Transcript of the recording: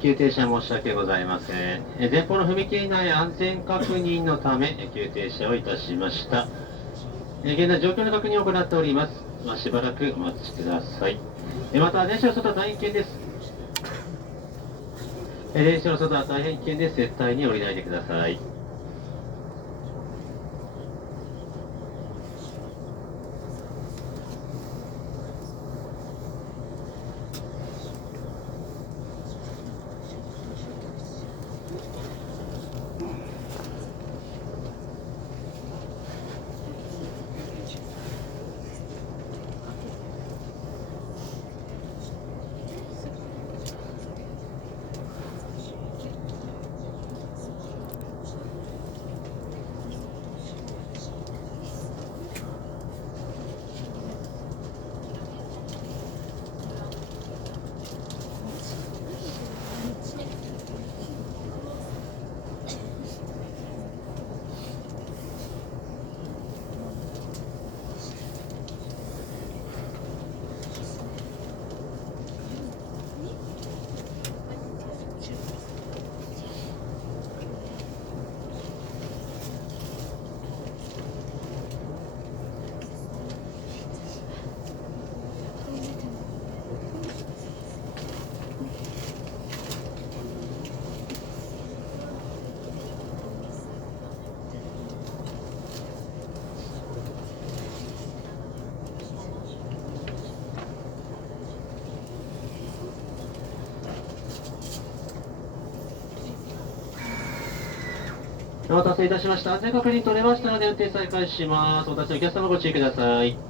急停車申し訳ございません。前方の踏切内安全確認のため急停車をいたしました。現在状況の確認を行っております。しばらくお待ちください。また電車の外は大変危険です。電車の外は大変危険です。絶対に降りないでください。お待たせいたしました。安全確認取れましたので運転再開します。お立ちのお客様ご注意ください。